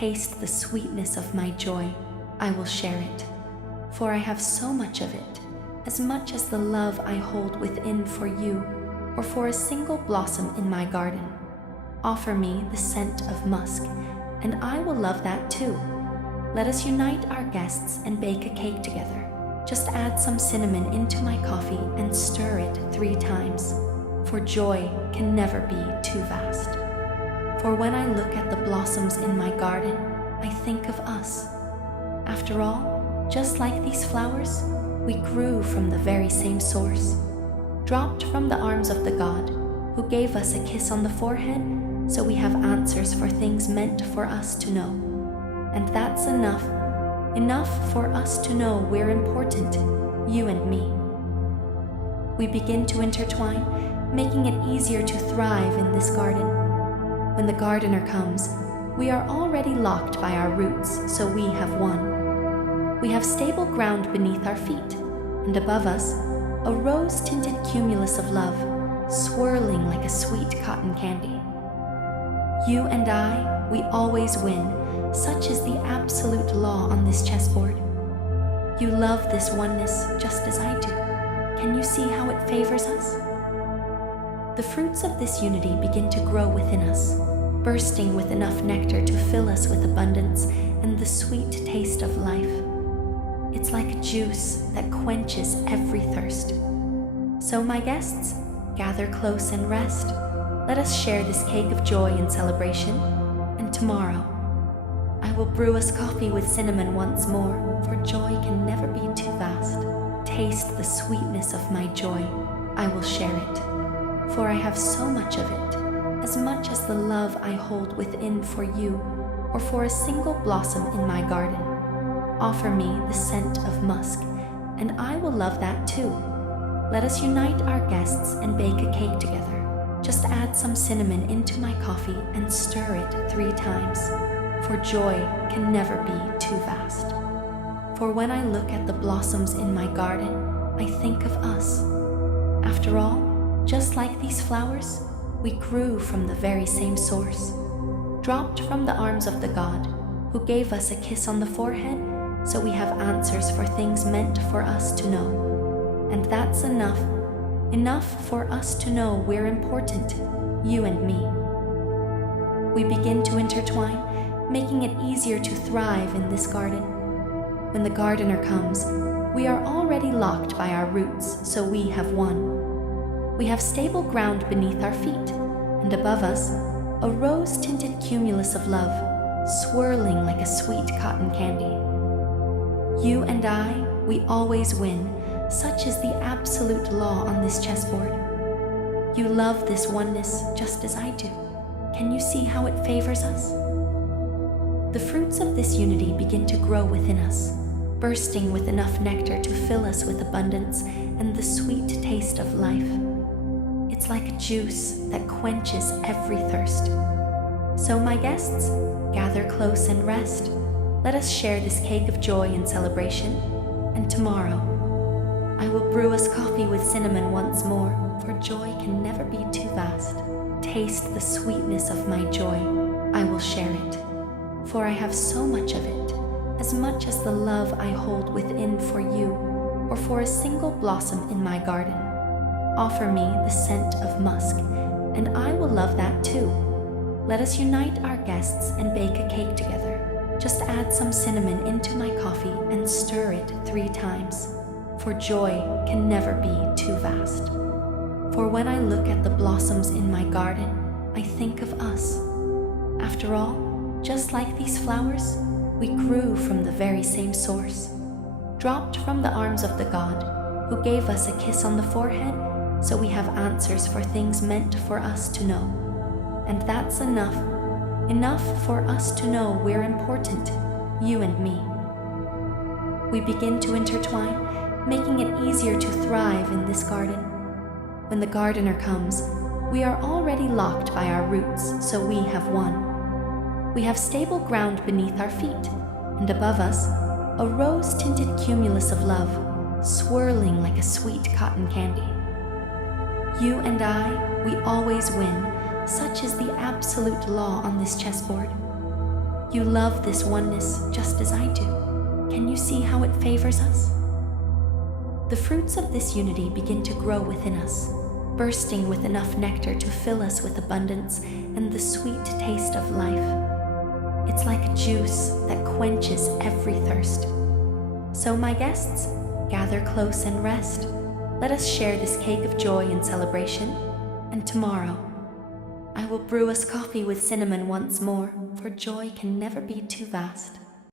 taste the sweetness of my joy, I will share it. For I have so much of it, as much as the love I hold within for you, or for a single blossom in my garden. Offer me the scent of musk, and I will love that too. Let us unite our guests and bake a cake together. Just add some cinnamon into my coffee and stir it 3 times, for joy can never be too vast. For when I look at the blossoms in my garden, I think of us. After all, just like these flowers, we grew from the very same source, dropped from the arms of the God who gave us a kiss on the forehead, so we have answers for things meant for us to know. And that's enough for us to know we're important, you and me. We begin to intertwine, making it easier to thrive in this garden. When the gardener comes, we are already locked by our roots, so we have won. We have stable ground beneath our feet, and above us, a rose-tinted cumulus of love, swirling like a sweet cotton candy. You and I, we always win, such is the absolute law on this chessboard. You love this oneness just as I do. Can you see how it favors us? The fruits of this unity begin to grow within us, bursting with enough nectar to fill us with abundance and the sweet taste of life. It's like a juice that quenches every thirst. So my guests, gather close and rest. Let us share this cake of joy and celebration, and tomorrow, I will brew us coffee with cinnamon once more, for joy can never be too vast. Taste the sweetness of my joy, I will share it. For I have so much of it, as much as the love I hold within for you, or for a single blossom in my garden. Offer me the scent of musk, and I will love that too. Let us unite our guests and bake a cake together. Just add some cinnamon into my coffee and stir it 3 times, for joy can never be too vast. For when I look at the blossoms in my garden, I think of us. After all, just like these flowers, we grew from the very same source, dropped from the arms of the God who gave us a kiss on the forehead, so we have answers for things meant for us to know. And that's enough for us to know we're important, you and me. We begin to intertwine, making it easier to thrive in this garden. When the gardener comes, we are already locked by our roots, so we have won. We have stable ground beneath our feet, and above us, a rose-tinted cumulus of love, swirling like a sweet cotton candy. You and I, we always win, such is the absolute law on this chessboard. You love this oneness just as I do. Can you see how it favors us? The fruits of this unity begin to grow within us, bursting with enough nectar to fill us with abundance and the sweet taste of life. It's like a juice that quenches every thirst. So my guests, gather close and rest. Let us share this cake of joy and celebration, and tomorrow, I will brew us coffee with cinnamon once more, for joy can never be too vast. Taste the sweetness of my joy, I will share it. For I have so much of it, as much as the love I hold within for you, or for a single blossom in my garden. Offer me the scent of musk, and I will love that too. Let us unite our guests and bake a cake together. Just add some cinnamon into my coffee and stir it 3 times, for joy can never be too vast. For when I look at the blossoms in my garden, I think of us. After all, just like these flowers, we grew from the very same source, dropped from the arms of the God who gave us a kiss on the forehead, so we have answers for things meant for us to know. And that's enough for us to know we're important, you and me. We begin to intertwine, making it easier to thrive in this garden. When the gardener comes, we are already locked by our roots, so we have won. We have stable ground beneath our feet, and above us, a rose-tinted cumulus of love, swirling like a sweet cotton candy. You and I, we always win, such is the absolute law on this chessboard. You love this oneness just as I do. Can you see how it favors us? The fruits of this unity begin to grow within us, bursting with enough nectar to fill us with abundance and the sweet taste of life. It's like a juice that quenches every thirst. So, my guests, gather close and rest. Let us share this cake of joy and celebration, and tomorrow, I will brew us coffee with cinnamon once more, for joy can never be too vast.